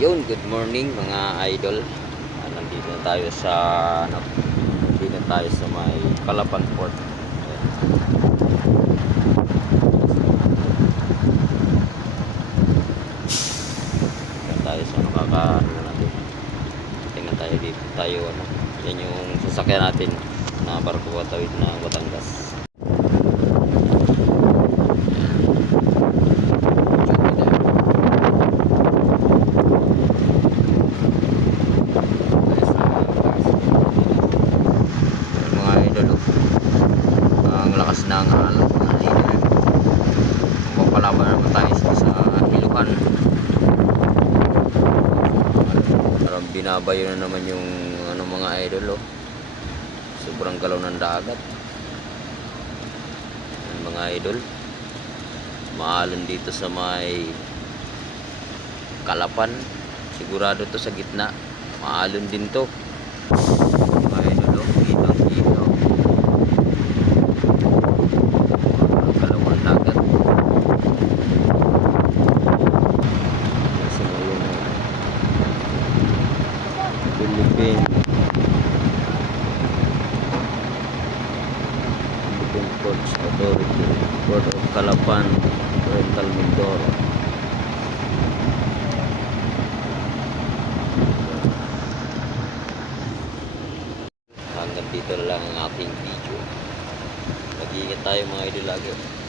Yun, good morning mga idol. Nandito na tayo sa nandito na tayo sa may Calapan Port. Tingnan tayo sa natin. Tingnan tayo dito tayo yan yung sasakyan natin na barko patawid na Batangas. Ang lakas ng alon na idol. Magpapalaban naman tayo sa Ilocan. Parang binabayo na naman yung mga idol. Sobrang galaw ng dagat. Yan, mga idol. Maalon dito sa may Calapan. Sigurado to sa gitna. Maalon din to. Mga idol, dito. Philippine Ports Authority, Port of Calapan, Oriental Mindoro. Hanggang dito lang ang ating video. Mag-iingat tayo mga idol lagi.